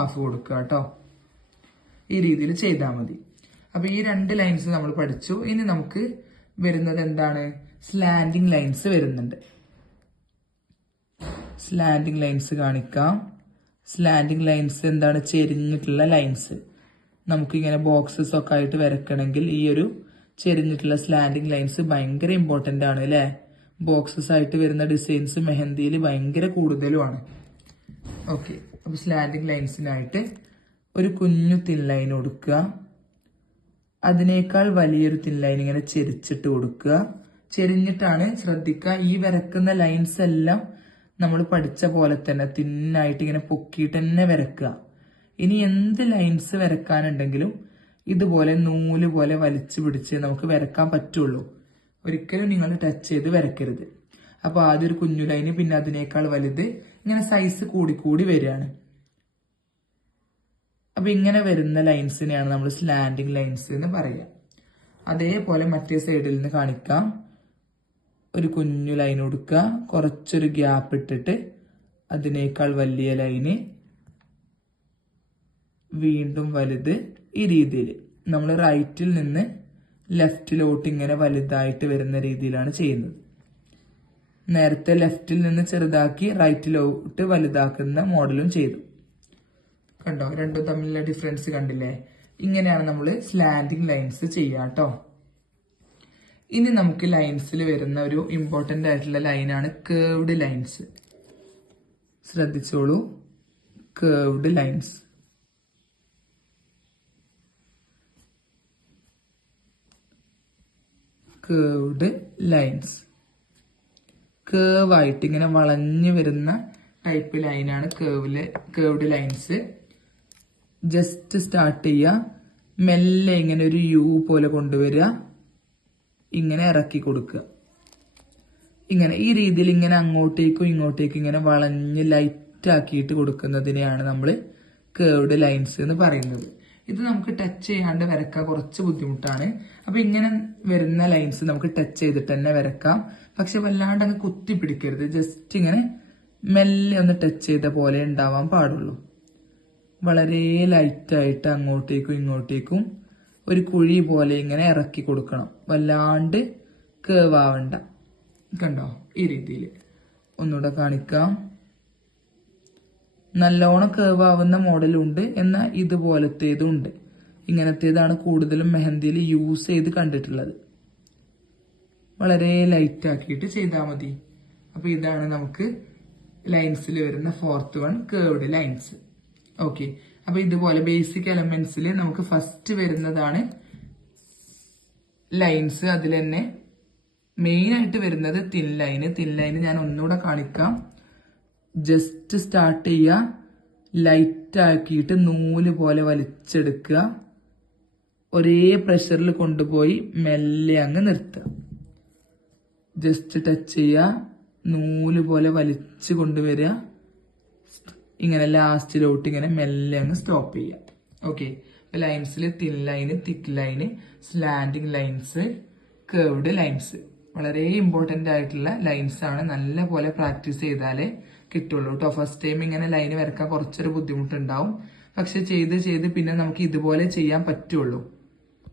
Half കൊടുക്കുക കേട്ടോ. ഈ രീതിയിൽ ചെയ്താൽ മതി. അപ്പൊ ഈ 2 ലൈൻസ് നമ്മൾ പഠിച്ചു. ഇനി നമുക്ക് വരുന്നത് എന്താണ്? സ്ലാൻഡിങ് ലൈൻസ് വരുന്നുണ്ട്. സ്ലാൻഡിങ് ലൈൻസ് കാണിക്കാം. സ്ലാൻഡിങ് ലൈൻസ് എന്താണ്? ചെരിഞ്ഞിട്ടുള്ള ലൈൻസ്. നമുക്കിങ്ങനെ ബോക്സസ് ഒക്കെ ആയിട്ട് വരക്കണമെങ്കിൽ ഈ ഒരു ചെരിഞ്ഞിട്ടുള്ള സ്ലാൻഡിങ് ലൈൻസ് ഭയങ്കര ഇമ്പോർട്ടന്റ് ആണ് അല്ലെ? ബോക്സസ് ആയിട്ട് വരുന്ന ഡിസൈൻസ് മെഹന്തിയിൽ ഭയങ്കര കൂടുതലുമാണ്. ഓക്കെ, അപ്പൊ സ്ലാൻഡിങ് ലൈൻസിനായിട്ട് ഒരു കുഞ്ഞു തിൻ ലൈൻ കൊടുക്കുക. അതിനേക്കാൾ വലിയൊരു തിൻ ലൈൻ ഇങ്ങനെ ചെരിച്ചിട്ട് കൊടുക്കുക. ചെരിഞ്ഞിട്ടാണ്, ശ്രദ്ധിക്കുക. ഈ വരക്കുന്ന ലൈൻസ് എല്ലാം നമ്മൾ പഠിച്ച പോലെ തന്നെ തിന്നായിട്ട് ഇങ്ങനെ പൊക്കിയിട്ട് തന്നെ വരക്കുക. ഇനി എന്ത് ലൈൻസ് വരക്കാനുണ്ടെങ്കിലും ഇതുപോലെ നൂല് പോലെ വലിച്ചു പിടിച്ച് നമുക്ക് വരക്കാൻ പറ്റുള്ളൂ. ഒരിക്കലും നിങ്ങൾ ടച്ച് ചെയ്ത് വരക്കരുത്. അപ്പൊ ആദ്യം ഒരു കുഞ്ഞു ലൈന്, പിന്നെ അതിനേക്കാൾ വലുത്, ഇങ്ങനെ സൈസ് കൂടി വരികയാണ്. അപ്പൊ ഇങ്ങനെ വരുന്ന ലൈൻസിനെയാണ് നമ്മൾ സ്ലാൻഡിങ് ലൈൻസ് എന്ന് പറയുക. അതേപോലെ മറ്റേ സൈഡിൽ നിന്ന് കാണിക്കാം. ഒരു കുഞ്ഞു ലൈൻ കൊടുക്കുക, കുറച്ചൊരു ഗ്യാപ്പ് ഇട്ടിട്ട് അതിനേക്കാൾ വലിയ ലൈന്, വീണ്ടും വലുത്. ഈ രീതിയിൽ നമ്മൾ റൈറ്റിൽ നിന്ന് ലെഫ്റ്റിലോട്ട് ഇങ്ങനെ വലുതായിട്ട് വരുന്ന രീതിയിലാണ് ചെയ്യുന്നത്. നേരത്തെ ലെഫ്റ്റിൽ നിന്ന് ചെറുതാക്കി റൈറ്റിലോട്ട് വലുതാക്കുന്ന മോഡലും ചെയ്തു. കണ്ടോ? രണ്ടും തമ്മിലുള്ള ഡിഫറൻസ് കണ്ടില്ലേ? ഇങ്ങനെയാണ് നമ്മൾ സ്ലാൻഡിങ് ലൈൻസ് ചെയ്യാട്ടോ. ഇനി നമുക്ക് ലൈൻസിൽ വരുന്ന ഒരു ഇമ്പോർട്ടന്റ് ആയിട്ടുള്ള ലൈനാണ് കേർവ്ഡ് ലൈൻസ്. ശ്രദ്ധിച്ചോളൂ, curved lines. Curved lines, curve ആയിട്ട് ഇങ്ങനെ വളഞ്ഞു വരുന്ന ടൈപ്പ് ലൈനാണ് കേർവ്ഡ് ലൈൻസ്. ജസ്റ്റ് സ്റ്റാർട്ട് ചെയ്യുക, മെല്ലെ ഇങ്ങനെ ഒരു യു പോലെ കൊണ്ടുവരിക, ഇങ്ങനെ ഇറക്കി കൊടുക്കുക. ഇങ്ങനെ ഈ രീതിയിൽ ഇങ്ങനെ അങ്ങോട്ടേക്കും ഇങ്ങോട്ടേക്കും ഇങ്ങനെ വളഞ്ഞ് ലൈറ്റ് ആക്കിയിട്ട് കൊടുക്കുന്നതിനെയാണ് നമ്മൾ കേർവ്ഡ് ലൈൻസ് എന്ന് പറയുന്നത്. ഇത് നമുക്ക് ടച്ച് ചെയ്യാണ്ട് വരക്കാൻ കുറച്ച് ബുദ്ധിമുട്ടാണ്. അപ്പൊ ഇങ്ങനെ വരുന്ന ലൈൻസ് നമുക്ക് ടച്ച് ചെയ്തിട്ട് തന്നെ വരക്കാം. പക്ഷെ വല്ലാണ്ട് അങ്ങ് കുത്തി പിടിക്കരുത്. ജസ്റ്റ് ഇങ്ങനെ മെല്ലെ ഒന്ന് ടച്ച് ചെയ്ത പോലെ ഉണ്ടാവാൻ പാടുള്ളൂ. വളരെ ലൈറ്റായിട്ട് അങ്ങോട്ടേക്കും ഇങ്ങോട്ടേക്കും ഒരു കുഴി പോലെ ഇങ്ങനെ ഇറക്കി കൊടുക്കണം. വല്ലാണ്ട് കേവ് ആവണ്ട. കണ്ടോ? ഈ രീതിയിൽ ഒന്നുകൂടെ കാണിക്കാം. നല്ലോണം കേവ് ആവുന്ന മോഡലുണ്ട്, എന്നാൽ ഇതുപോലത്തേതും ഉണ്ട്. ഇങ്ങനത്തേതാണ് കൂടുതലും മെഹന്തിയിൽ യൂസ് ചെയ്ത് കണ്ടിട്ടുള്ളത്. വളരെ ലൈറ്റ് ആക്കിയിട്ട് ചെയ്താൽ മതി. അപ്പൊ ഇതാണ് നമുക്ക് ലൈൻസിൽ വരുന്ന 4th one, curved lines. Okay, അപ്പൊ ഇതുപോലെ ബേസിക് എലമെന്റ്സിൽ നമുക്ക് ഫസ്റ്റ് വരുന്നതാണ് ലൈൻസ്. അതിൽ തന്നെ മെയിൻ ആയിട്ട് വരുന്നത് തിൻ ലൈന്. തിൻ ലൈന് ഞാൻ ഒന്നുകൂടെ കാണിക്കാം. ജസ്റ്റ് സ്റ്റാർട്ട് ചെയ്യുക, ലൈറ്റ് ആക്കിയിട്ട് നൂല് പോലെ വലിച്ചെടുക്കുക, ഒരേ പ്രഷറിൽ കൊണ്ടുപോയി മെല്ലെ അങ്ങ് നിർത്തുക. ജസ്റ്റ് ടച്ച് ചെയ്യുക, നൂല് പോലെ വലിച്ചു കൊണ്ടുവരിക, ഇങ്ങനെ ലാസ്റ്റിലോട്ട് ഇങ്ങനെ മെല്ലെ അങ്ങ് സ്റ്റോപ്പ് ചെയ്യുക. ഓക്കെ, ലൈൻസിൽ thin line, thick line, slanting lines, curved lines വളരെ ഇമ്പോർട്ടന്റ് ആയിട്ടുള്ള ലൈൻസ് ആണ്. നല്ല പോലെ പ്രാക്ടീസ് ചെയ്താലേ കിട്ടുള്ളൂ കേട്ടോ. ഫസ്റ്റ് ടൈം ഇങ്ങനെ ലൈന് വരക്കാൻ കുറച്ചൊരു ബുദ്ധിമുട്ടുണ്ടാവും. പക്ഷെ ചെയ്ത് പിന്നെ നമുക്ക് ഇതുപോലെ ചെയ്യാൻ പറ്റുള്ളൂ.